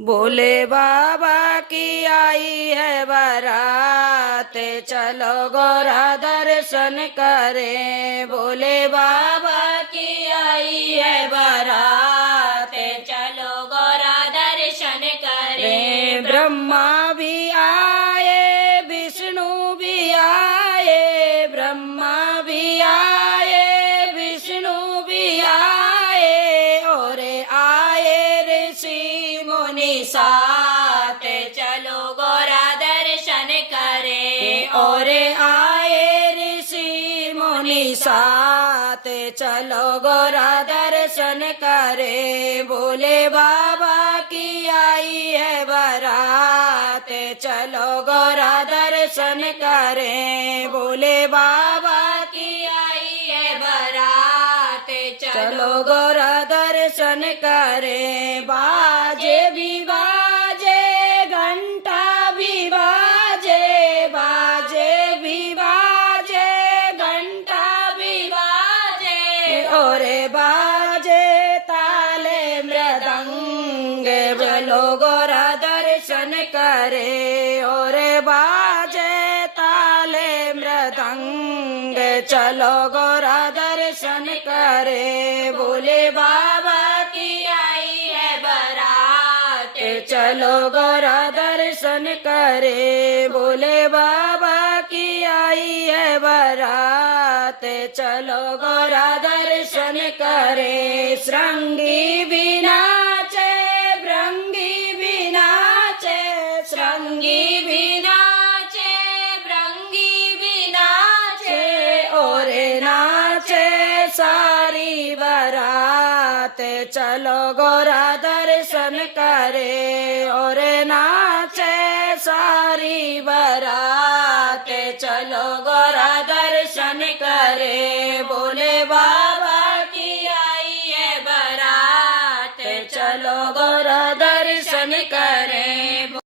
भोले बाबा की आई है बारात, चलो गोरा दर्शन करें। भोले बाबा की आई है बारात, चलो गोरा दर्शन करें। ब्रह्मा भी आए, विष्णु भी आए, ब्रह्मा भी आए, विष्णु भी आए, और आए ऋषि मुनि साथ। चलो गोरा दर्शन करें। और आए ऋषि मुनि साथ, चलो गोरा दर्शन करे। भोले बाबा की आई है बारात, चलो गोरा दर्शन करे। भोले बाबा की आई है बारात, चलो गोरा दर्शन करे। बाजे भी बाजे, घंटा भी बाजे, बाजे भी बाजे, घंटा भी बाजे, और बाजे ताले मृदंग। चलो गोरा दर्शन करे। और बाजे ताले मृदंग, चलो गोरा दर्शन करे। भोले बाबा की आई है बारात, चलो गोरा दर्शन करे। भोले बाबा की आई है बारात, चलो गोरा दर्शन करे। श्रृंगी भी नाचे, भृंगी भी नाचे, श्रृंगी भी नाचे, भृंगी भी नाचे, और नाचे सारी बारात, चलो गोरा दर्शन करे। और नाचे सारी बारात, चलो गोरा दर्शन करे। भोले बाबा की आई है बारात, चलो गोरा दर्शन करे।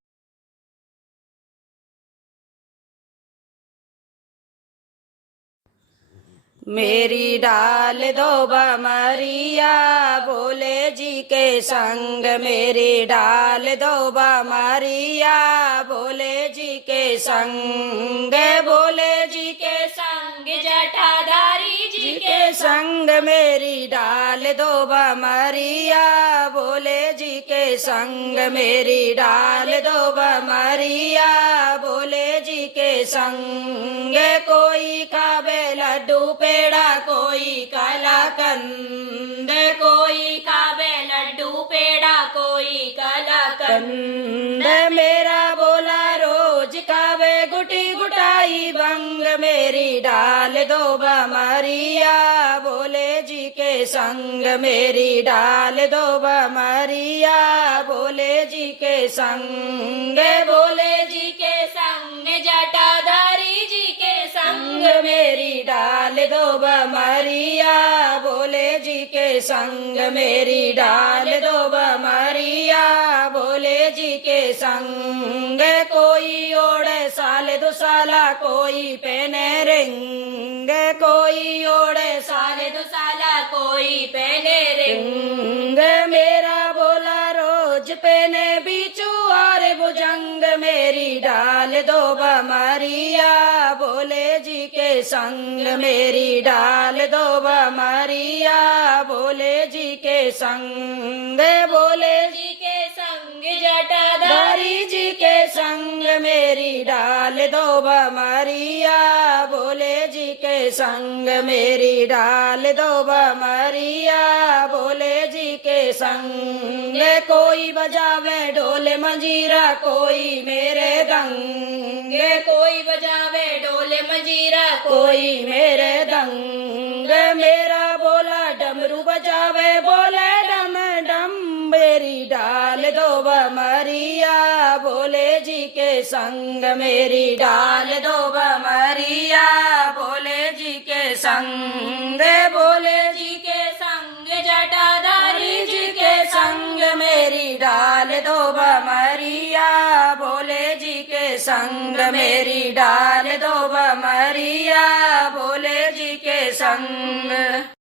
मेरी डाल दो बमरिया भोले जी के संग, मेरी डाल दो बमरिया भोले जी के संग। भोले जी के संग जटाधारी जी के संग, मेरी डाल दो बमरिया भोले जी के संग, मेरी डाल दो बमरिया भोले जी के संग। कोई खावे लड्डू पेड़ा, कोई कलाकंद, कोई खावे लड्डू पेड़ा, कोई कलाकंद। मेरा बोला रोज खावे गुटी गुटाई भंग, मेरी डाल दो बमरिया भोले जी के संग, मेरी डाल दो बमरिया भोले जी के संग। भोले जी के संग जटाधारी जी के संग, मेरी डाल दो बमरिया भोले जी के संग, मेरी डाल दो बमरिया भोले जी के संग। कोई ओढ़े साल दुसाला, कोई पहने रिंग, कोई ओढ़े साल दुसाला, कोई पहने रिंग। मेरा बोला रोज पहने बीचू और भुजंग, मेरी डाल दो बमरिया भोले जी के संग, मेरी डाल दो बमरिया भोले जी के संग। भोले जी के संग जटाधारी जी के संग, मेरी डाल दो बमरिया भोले जी के संग, मेरी डाल दो बमरिया भोले जी के संग। कोई बजावे ढोल मंजीरा, कोई मेरे दंग, कोई बजावे ढोल मंजीरा, कोई मेरे दंग। मेरा बोला डमरू बजावे, बोले डम डम, मेरी डाल दो बमरिया भोले जी के संग, मेरी डाल दो बमरिया भोले जी के संग। भोले जी के संग जटाधारी जी के संग, मेरी डाल दो बमरिया भोले जी के संग, मेरी डाल दो बमरिया भोले जी के संग।